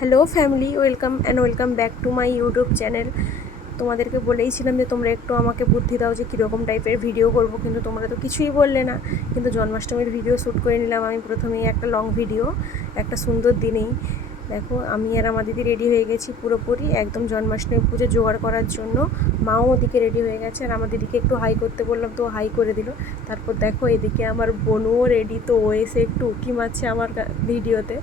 Hello family, welcome back to my YouTube channel. তোমাদেরকে বলেইছিলাম যে তোমরা একটু আমাকে বুদ্ধি দাও যে কীরকম টাইপের ভিডিও করব, কিন্তু তোমরা তো কিছুই বললে না। কিন্তু জন্মাষ্টমীর ভিডিও শ্যুট করে নিলাম আমি প্রথমেই, একটা লং ভিডিও, একটা সুন্দর দিনেই। দেখো আমি আর আমার দিদি রেডি হয়ে গেছি পুরোপুরি একদম জন্মাষ্টমী পুজো জোগাড় করার জন্য। মাও ওদিকে রেডি হয়ে গেছে, আর আমার দিদিকে একটু হাই করতে বললাম তো হাই করে দিল। তারপর দেখো এদিকে আমার বোনও রেডি, তো ও এসে একটু উকি মারছে আমার ভিডিওতে।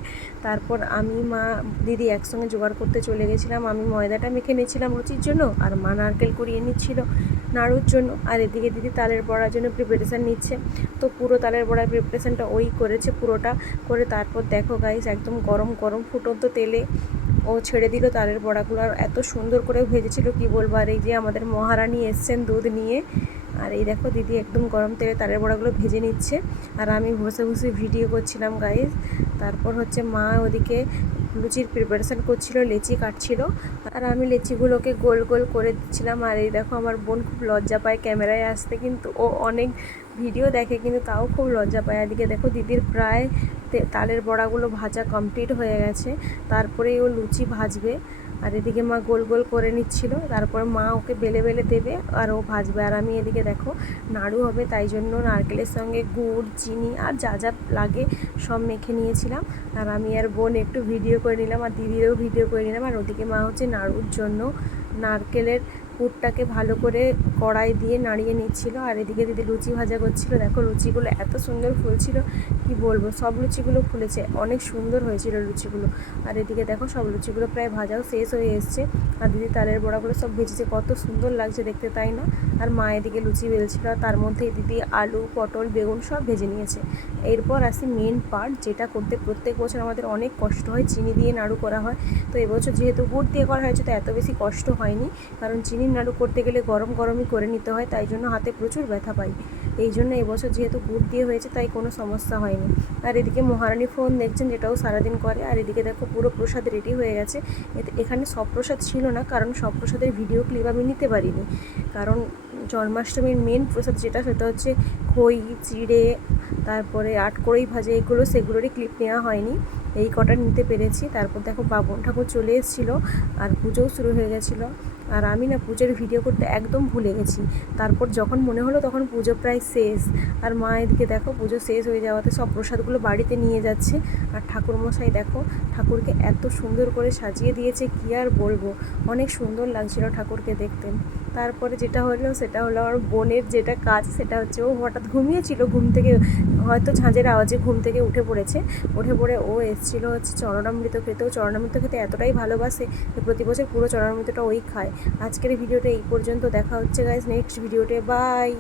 তারপর আমি মা দিদি একসঙ্গে জোগাড় করতে চলে গেছিলাম। আমি ময়দাটা মেখে নিয়েছিলাম লুচির জন্য, আর মা নারকেল কুড়িয়ে নিচ্ছিল নাড়ুর জন্য, আর এদিকে দিদি তালের বড়ার জন্য প্রিপারেশান নিচ্ছে। তো পুরো তালের বড়ার প্রিপারেশানটা ওই করেছে পুরোটা করে। তারপর দেখো গাইস একদম গরম গরম ফুটন্ত তেলে ও ছেড়ে দিল তালের বড়াগুলো, আর এত সুন্দর করে ভেজেছিল কি বলবো। আর এই যে আমাদের মহারানী এসছেন দুধ নিয়ে, আর এই দেখো দিদি একদম গরম তেলে তালের বড়াগুলো ভেজে নিচ্ছে, আর আমি বসে বসে ভিডিও করছিলাম গাইস। তারপর হচ্ছে মা ওদিকে লুচির প্রিপারেশান করছিল, লেচি কাটছিল, আর আমি লেচিগুলোকে গোল গোল করে দিচ্ছিলাম। আর এই দেখো আমার বোন খুব লজ্জা পায় ক্যামেরায় আসতে, কিন্তু ও অনেক ভিডিও দেখে কিন্তু তাও খুব লজ্জা পায়। এদিকে দেখো দিদির প্রায় তালের বড়াগুলো ভাজা কমপ্লিট হয়ে গেছে, তারপরেই ও লুচি ভাজবে। আর এদিকে মা গোল গোল করে নিচ্ছিল, তারপর মা ওকে বেলে বেলে দেবে আর ও ভাজবে। আর আমি এদিকে দেখো নাড়ু হবে তাই জন্য নারকেলের সঙ্গে গুড়, চিনি আর যা যা লাগে সব মেখে নিয়েছিলাম। আর আমি আর বোন একটু ভিডিও করে নিলাম, আর দিদিরও ভিডিও করে নিলাম। আর ওদিকে মা হচ্ছে নাড়ুর জন্য নারকেলের পুরটাকে ভালো করে কড়াই দিয়ে নাড়িয়ে নিচ্ছিল, আর এদিকে দিদি লুচি ভাজা করছিল। দেখো লুচিগুলো এত সুন্দর ফুলছিল কি বলবো, সব লুচিগুলো ফুলেছে, অনেক সুন্দর হয়েছিল লুচিগুলো। আর এদিকে দেখো সব লুচিগুলো প্রায় ভাজাও শেষ হয়ে এসছে, আর দিদি তালের বড়াগুলো সব ভেজেছে, কত সুন্দর লাগছে দেখতে তাই না। আর মা এদিকে লুচি বেলছিল, আর তার মধ্যেই দিদি আলু, পটল, বেগুন সব ভেজে নিয়েছে। এরপর আসি মেন পার্ট, যেটা করতে প্রত্যেক বছর আমাদের অনেক কষ্ট হয়, চিনি দিয়ে নাড়ু করা হয়। তো এবছর যেহেতু গুড় দিয়ে করা হয়েছে তো এত বেশি কষ্ট হয়নি, কারণ চিনির নাড়ু করতে গেলে গরম গরমই করে নিতে হয়, তাই জন্য হাতে প্রচুর ব্যথা পাই। এই জন্য এবছর যেহেতু গুড় দিয়ে হয়েছে তাই কোনো সমস্যা হয়নি। আর এদিকে মহারানী ফোন দেখছেন, যেটাও সারাদিন করে। আর এদিকে দেখো পুরো প্রসাদ রেডি হয়ে গেছে। এখানে সব প্রসাদ ছিল না, কারণ সব প্রসাদের ভিডিও ক্লিপ আমি নিতে পারিনি, কারণ জন্মাষ্টমীর মেন প্রসাদ যেটা সেটা হচ্ছে খই, চিড়ে, তারপরে আটকড়ই ভাজা, এগুলো সেগুলোরই ক্লিপ নেওয়া হয়নি, এই কটা নিতে পেরেছি। তারপর দেখো বাবন ঠাকুর চলে এসেছিলো, আর পুজোও শুরু হয়ে গেছিলো। আর আমি না পুজোর ভিডিও করতে একদম ভুলে গেছি। তারপর যখন মনে হলো তখন পুজো প্রায় শেষ, আর মা এদিকে দেখো পুজো শেষ হয়ে যাওয়াতে সব প্রসাদগুলো বাড়িতে নিয়ে যাচ্ছে। আর ঠাকুরমশাই দেখো ঠাকুরকে এত সুন্দর করে সাজিয়ে দিয়েছে, কী আর বলবো, অনেক সুন্দর লাগছিল ঠাকুরকে দেখতে। তারপরে যেটা হলো সেটা হলো আমার বোনের যেটা কাজ, সেটা হচ্ছে ও হঠাৎ ঘুমিয়েছিল, ঘুম থেকে হয়তো ঝাঁঝের আওয়াজে ঘুম থেকে উঠে পড়েছে। উঠে পড়ে ও এসেছিলো হচ্ছে চরণামৃত খেতে। ও চরণামৃত খেতে এতটাই ভালোবাসে যে প্রতি বছর পুরো চরণামৃতটা ওই খায়। আজকের ভিডিওটা এই পর্যন্ত, দেখা হচ্ছে গাইস নেক্সট ভিডিওতে, বাই।